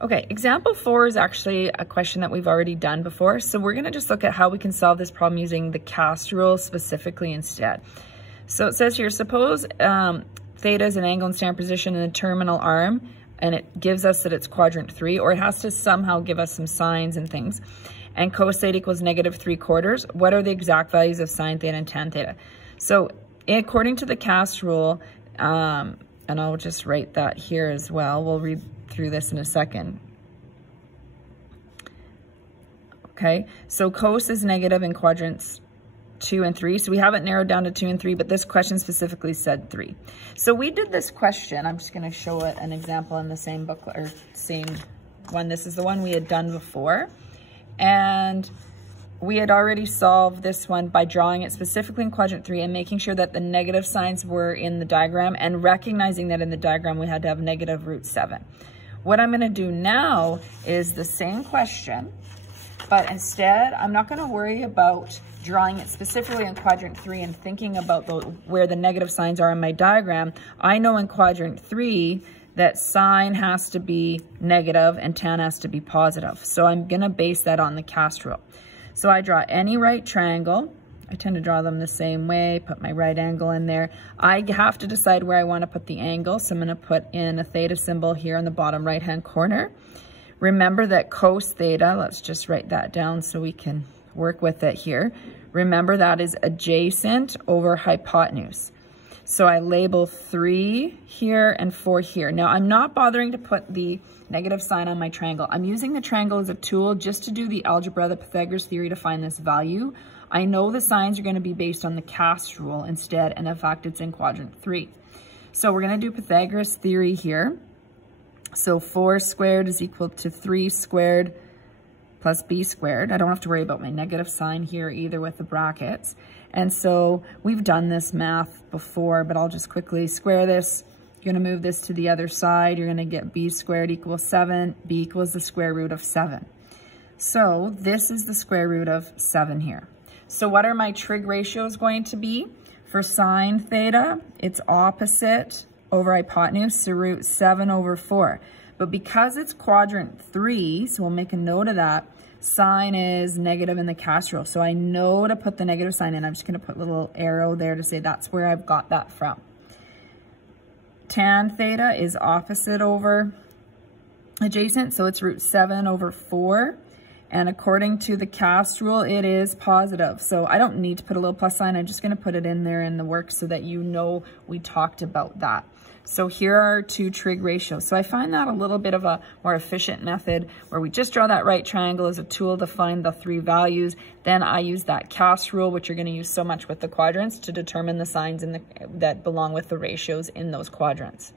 Okay, example 4 is actually a question that we've already done before. So we're gonna just look at how we can solve this problem using the cast rule specifically instead. So it says here, suppose theta is an angle and stand position in the terminal arm, and it gives us that it's quadrant 3, or it has to somehow give us some signs and things. And cos theta equals -3/4. What are the exact values of sine theta and tan theta? So according to the cast rule, and I'll just write that here as well. We'll read through this in a second. Okay, so cos is negative in quadrants 2 and 3. So we haven't narrowed down to 2 and 3, but this question specifically said 3. So we did this question. I'm just going to show it an example in the same booklet or same one. This is the one we had done before. And we had already solved this one by drawing it specifically in quadrant 3 and making sure that the negative signs were in the diagram and recognizing that in the diagram we had to have -√7. What I'm going to do now is the same question, but instead I'm not going to worry about drawing it specifically in quadrant 3 and thinking about where the negative signs are in my diagram. I know in quadrant 3 that sine has to be negative and tan has to be positive. So I'm going to base that on the cast rule. So I draw any right triangle. I tend to draw them the same way, put my right angle in there. I have to decide where I want to put the angle. So I'm going to put in a theta symbol here in the bottom right-hand corner. Remember that cos theta, let's just write that down so we can work with it here. Remember that is adjacent over hypotenuse. So I label 3 here and 4 here. Now I'm not bothering to put the negative sign on my triangle. I'm using the triangle as a tool just to do the algebra, the Pythagoras theory to find this value. I know the signs are going to be based on the cast rule instead, and in fact it's in quadrant 3. So we're going to do Pythagoras theory here. So 4 squared is equal to 3 squared plus b squared. I don't have to worry about my negative sign here either with the brackets. And so we've done this math before, but I'll just quickly square this. You're going to move this to the other side. You're going to get b squared equals 7. b equals the square root of 7. So this is the square root of 7 here. So what are my trig ratios going to be? For sine theta, it's opposite over hypotenuse, so root 7 over 4. But because it's quadrant 3, so we'll make a note of that, sine is negative in the cast rule. So I know to put the negative sign in. I'm just going to put a little arrow there to say that's where I've got that from. Tan theta is opposite over adjacent, so it's root 7 over 4. And according to the cast rule, it is positive. So I don't need to put a little plus sign. I'm just going to put it in there in the work so that you know we talked about that. So here are our 2 trig ratios. So I find that a little bit of a more efficient method where we just draw that right triangle as a tool to find the 3 values. Then I use that cast rule, which you're going to use so much with the quadrants, to determine the signs that belong with the ratios in those quadrants.